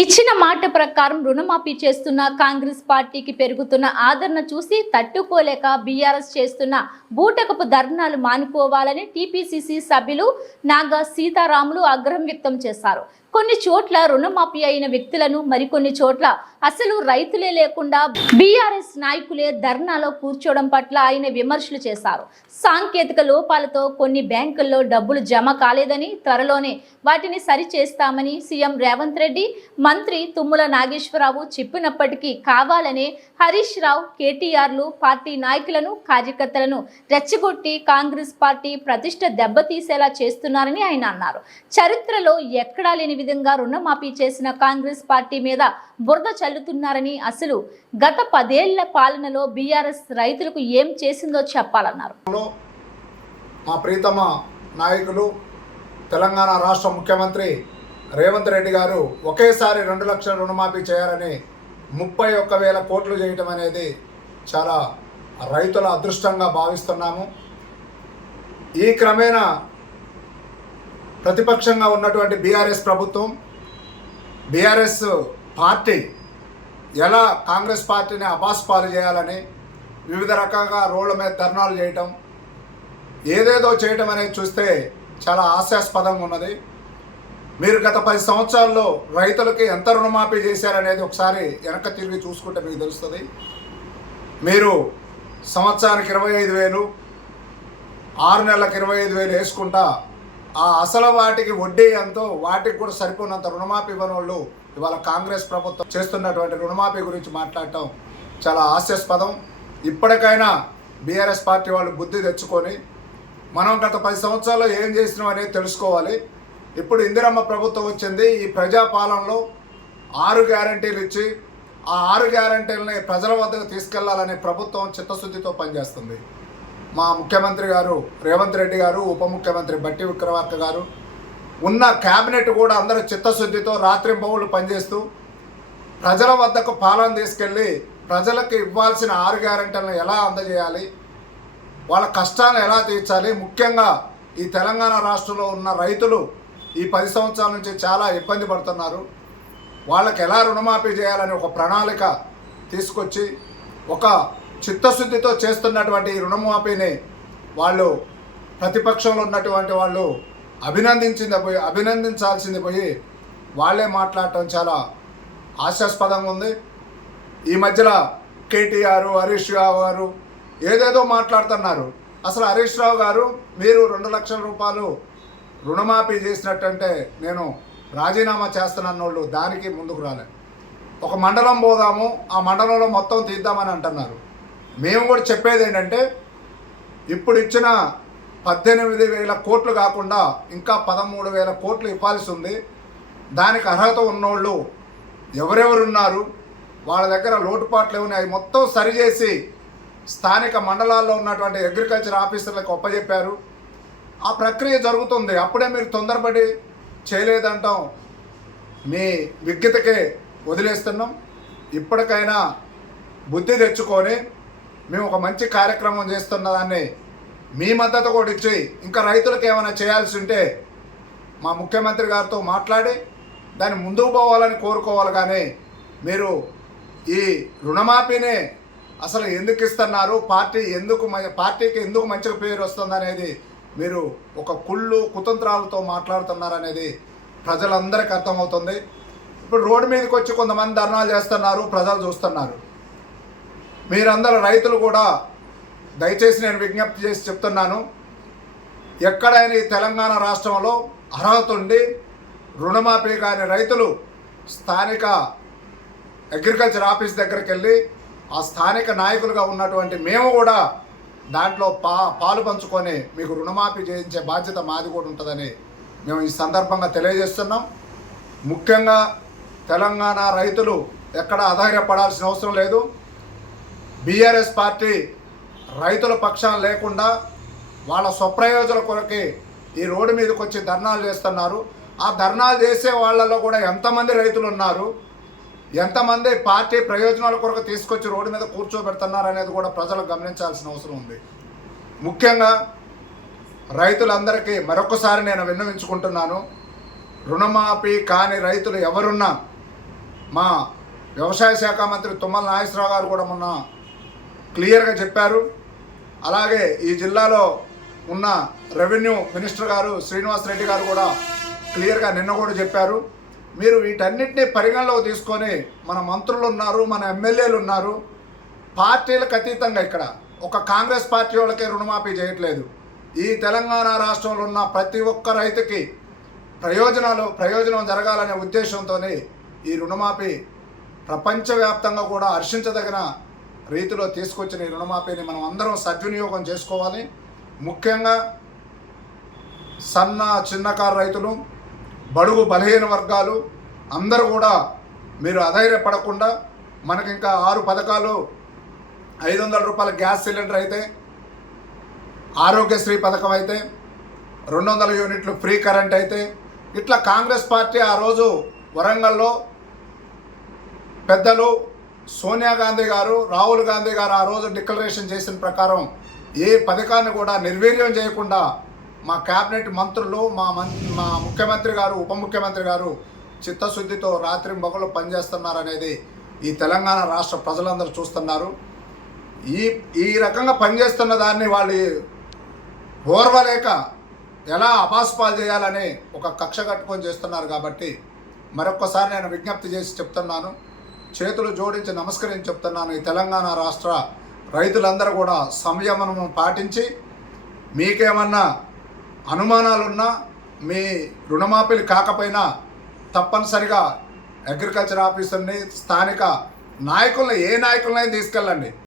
ఇచ్చిన మాట ప్రకారం రుణమాఫీ చేస్తున్న కాంగ్రెస్ పార్టీకి పెరుగుతున్న ఆదరణ చూసి తట్టుకోలేక బీఆర్ఎస్ చేస్తున్న బూటకపు ధర్నాలు మానుకోవాలని టీపీసీసీ సభ్యులు నాగా సీతారాములు ఆగ్రహం వ్యక్తం చేశారు. కొన్ని చోట్ల రుణమాఫీ అయిన వ్యక్తులను మరికొన్ని చోట్ల అసలు రైతులే లేకుండా బీఆర్ఎస్ నాయకులే ధర్నాలో కూర్చోవడం పట్ల ఆయన విమర్శలు చేశారు. సాంకేతిక లోపాలతో కొన్ని బ్యాంకుల్లో డబ్బులు జమ కాలేదని, త్వరలోనే వాటిని సరిచేస్తామని సీఎం రేవంత్ రెడ్డి, మంత్రి తుమ్మల నాగేశ్వరరావు చెప్పినప్పటికీ కావాలనే హరీష్ రావు, కేటీఆర్లు పార్టీ నాయకులను, కార్యకర్తలను రెచ్చగొట్టి కాంగ్రెస్ పార్టీ ప్రతిష్ట దెబ్బతీసేలా చేస్తున్నారని ఆయన అన్నారు. చరిత్రలో ఎక్కడా లేని విధంగా రుణమాఫీ చేసిన కాంగ్రెస్ పార్టీ మీద బురద చల్లుతున్నారని, అసలు గత 10 ఏళ్ల పాలనలో బీఆర్ఎస్ రైతులకు ఏం చేసిందో చెప్పాలన్నారు. మా ప్రీతమ నాయకులు తెలంగాణ రాష్ట్ర ముఖ్యమంత్రి రేవంత్ రెడ్డి గారు ఒకేసారి 2 లక్షల రుణమాఫీ చేయాలని 31,000 కోట్లు చేయటం అనేది చాలా రైతుల అదృష్టంగా భావిస్తున్నాము. ఈ క్రమేణా ప్రతిపక్షంగా ఉన్నటువంటి బీఆర్ఎస్ ప్రభుత్వం, బీఆర్ఎస్ పార్టీ ఎలా కాంగ్రెస్ పార్టీని అపాస్పాలు చేయాలని వివిధ రకాలుగా రోడ్ల మీద ధర్నాలు చేయటం, ఏదేదో చేయటం అనేది చూస్తే చాలా హాస్యాస్పదంగా ఉన్నది. మీరు గత 10 సంవత్సరాల్లో రైతులకి ఎంత రుణమాఫీ చేశారనేది ఒకసారి వెనక తిరిగి చూసుకుంటే మీకు తెలుస్తుంది. మీరు సంవత్సరానికి 25,000, 6 నెలలకు 25,000 వేసుకుంటా ఆ అసలు వాటికి వడ్డీ ఎంతో వాటికి కూడా సరిపోయినంత రుణమాఫీ ఇవ్వని వాళ్ళు ఇవాళ కాంగ్రెస్ ప్రభుత్వం చేస్తున్నటువంటి రుణమాఫీ గురించి మాట్లాడటం చాలా హాస్యాస్పదం. ఇప్పటికైనా బీఆర్ఎస్ పార్టీ వాళ్ళు బుద్ధి తెచ్చుకొని మనం గత 10 సంవత్సరాల్లో ఏం చేసినాం అనేది తెలుసుకోవాలి. ఇప్పుడు ఇందిరమ్మ ప్రభుత్వం వచ్చింది. ఈ ప్రజాపాలనలో 6 గ్యారంటీలు ఇచ్చి ఆ 6 గ్యారంటీలని ప్రజల వద్దకు తీసుకెళ్లాలనే ప్రభుత్వం చిత్తశుద్ధితో పనిచేస్తుంది. మా ముఖ్యమంత్రి గారు రేవంత్ రెడ్డి గారు, ఉప ముఖ్యమంత్రి బట్టి విక్రమార్క గారు, ఉన్న క్యాబినెట్ కూడా అందరూ చిత్తశుద్ధితో రాత్రింబవళ్ళు పనిచేస్తూ ప్రజల వద్దకు పాలన తీసుకెళ్ళి ప్రజలకు ఇవ్వాల్సిన 6 గ్యారంటీలను ఎలా అందజేయాలి, వాళ్ళ కష్టాలను ఎలా తీర్చాలి, ముఖ్యంగా ఈ తెలంగాణ రాష్ట్రంలో ఉన్న రైతులు ఈ 10 సంవత్సరాల నుంచి చాలా ఇబ్బంది పడుతున్నారు. వాళ్ళకి ఎలా రుణమాఫీ చేయాలని ఒక ప్రణాళిక తీసుకొచ్చి ఒక చిత్తశుద్ధితో చేస్తున్నటువంటి ఈ రుణమాఫీని వాళ్ళు ప్రతిపక్షంలో ఉన్నటువంటి వాళ్ళు అభినందించాల్సింది పోయి వాళ్ళే మాట్లాడటం చాలా హాస్యాస్పదంగా ఉంది. ఈ మధ్యలో కేటీఆర్, హరీష్ రావు గారు ఏదేదో మాట్లాడుతున్నారు. అసలు హరీష్ రావు గారు మీరు 2 లక్షల రూపాయలు రుణమాఫీ చేసినట్టంటే నేను రాజీనామా చేస్తానన్నోళ్ళు దానికి ముందుకు రాలేదు. ఒక మండలం పోదాము, ఆ మండలంలో మొత్తం తీద్దామని అంటున్నారు. మేము కూడా చెప్పేది ఏంటంటే ఇప్పుడు ఇచ్చిన 18,000 కోట్లు కాకుండా ఇంకా 13,000 కోట్లు ఇవ్వాల్సి ఉంది. దానికి అర్హత ఉన్నోళ్ళు ఎవరెవరు ఉన్నారు, వాళ్ళ దగ్గర లోటుపాట్లు ఏమున్నాయి, అవి మొత్తం సరిచేసి స్థానిక మండలాల్లో ఉన్నటువంటి అగ్రికల్చర్ ఆఫీసర్లకు ఒప్పజెప్పారు. ఆ ప్రక్రియ జరుగుతుంది. అప్పుడే మీరు తొందరపడి చేయలేదంటాం మీ విజ్ఞతకే వదిలేస్తున్నాం. ఇప్పటికైనా బుద్ధి తెచ్చుకొని మేము ఒక మంచి కార్యక్రమం చేస్తున్న దాన్ని మీ మద్దతు కూడా ఇచ్చి ఇంకా రైతులకు ఏమైనా చేయాల్సి ఉంటే మా ముఖ్యమంత్రి గారితో మాట్లాడి దాన్ని ముందుకు పోవాలని కోరుకోవాలి. కానీ మీరు ఈ రుణమాఫీని అసలు ఎందుకు ఇస్తున్నారు, పార్టీకి ఎందుకు మంచిగా పేరు వస్తుందనేది మీరు ఒక కుతంత్రాలతో మాట్లాడుతున్నారనేది ప్రజలందరికీ అర్థమవుతుంది. ఇప్పుడు రోడ్డు మీదకి వచ్చి కొంతమంది ధర్నాలు చేస్తున్నారు, ప్రజలు చూస్తున్నారు. మీరందరూ రైతులు కూడా దయచేసి నేను విజ్ఞప్తి చేసి చెప్తున్నాను, ఎక్కడైనా ఈ తెలంగాణ రాష్ట్రంలో అర్హత ఉండి రుణమాఫీ కాని రైతులు స్థానిక అగ్రికల్చర్ ఆఫీస్ దగ్గరికి వెళ్ళి ఆ స్థానిక నాయకులుగా ఉన్నటువంటి మేము కూడా దాంట్లో పాలు పంచుకొని మీకు రుణమాఫీ చేయించే బాధ్యత మాది కూడా ఉంటుందని మేము ఈ సందర్భంగా తెలియజేస్తున్నాం. ముఖ్యంగా తెలంగాణ రైతులు ఎక్కడ అధైర్యపడాల్సిన అవసరం లేదు. బీఆర్ఎస్ పార్టీ రైతుల పక్షాన లేకుండా వాళ్ళ స్వప్రయోజన కొరకే ఈ రోడ్డు మీదకి వచ్చి ధర్నాలు చేస్తున్నారు. ఆ ధర్నాలు చేసే వాళ్ళలో కూడా ఎంతమంది రైతులు ఉన్నారు, ఎంతమంది పార్టీ ప్రయోజనాల కొరకు తీసుకొచ్చి రోడ్డు మీద కూర్చోబెడుతున్నారు అనేది కూడా ప్రజలు గమనించాల్సిన అవసరం ఉంది. ముఖ్యంగా రైతులందరికీ మరొకసారి నేను విన్నవించుకుంటున్నాను, రుణమాఫీ కాని రైతులు ఎవరున్నా మా వ్యవసాయ శాఖ మంత్రి తుమ్మల నాగేశ్వరరావు గారు కూడా మొన్న క్లియర్గా చెప్పారు. అలాగే ఈ జిల్లాలో ఉన్న రెవెన్యూ మినిస్టర్ గారు శ్రీనివాస్ రెడ్డి గారు కూడా క్లియర్గా నిన్న కూడా చెప్పారు. మీరు వీటన్నిటిని పరిగణలోకి తీసుకొని మన మంత్రులు ఉన్నారు, మన ఎమ్మెల్యేలు ఉన్నారు, పార్టీలకు అతీతంగా ఇక్కడ ఒక కాంగ్రెస్ పార్టీ వాళ్ళకే రుణమాఫీ చేయట్లేదు. ఈ తెలంగాణ రాష్ట్రంలో ఉన్న ప్రతి ఒక్క రైతుకి ప్రయోజనం జరగాలనే ఉద్దేశంతోనే ఈ రుణమాఫీ ప్రపంచవ్యాప్తంగా కూడా హర్షించదగిన రీతిలో తీసుకొచ్చిన ఈ రుణమాఫీని మనం అందరం సద్వినియోగం చేసుకోవాలి. ముఖ్యంగా సన్న చిన్నకారు రైతులు, బడుగు బలహీన వర్గాలు అందరూ కూడా మీరు అధైర్యపడకుండా మనకి ఇంకా 6 పథకాలు, 500 రూపాయల గ్యాస్ సిలిండర్ అయితే, ఆరోగ్యశ్రీ పథకం అయితే, 200 యూనిట్లు ఫ్రీ కరెంట్ అయితే, ఇట్లా కాంగ్రెస్ పార్టీ ఆ రోజు వరంగల్లో పెద్దలు సోనియా గాంధీ గారు, రాహుల్ గాంధీ గారు ఆ రోజు డిక్లరేషన్ చేసిన ప్రకారం ఏ పథకాన్ని కూడా నిర్వీర్యం చేయకుండా మా క్యాబినెట్ మంత్రులు, మా ముఖ్యమంత్రి గారు, ఉప ముఖ్యమంత్రి గారు చిత్తశుద్ధితో రాత్రింబగలు పనిచేస్తున్నారనేది ఈ తెలంగాణ రాష్ట్ర ప్రజలందరూ చూస్తున్నారు. ఈ రకంగా పనిచేస్తున్న దాన్ని వాళ్ళు ఓర్వలేక ఎలా అపాస్పాలు చేయాలని ఒక కక్ష కట్టుకొని చేస్తున్నారు. కాబట్టి మరొక్కసారి నేను విజ్ఞప్తి చేసి చెప్తున్నాను, చేతులు జోడించి నమస్కరించి చెప్తున్నాను. ఈ తెలంగాణ రాష్ట్ర రైతులందరూ కూడా సంయమనం పాటించి మీకేమన్నా అనుమానాలున్నా, మీ రుణమాఫీలు కాకపోయినా తప్పనిసరిగా అగ్రికల్చర్ ఆఫీసర్ని, స్థానిక నాయకుల్ని, ఏ నాయకులనే తీసుకెళ్ళండి.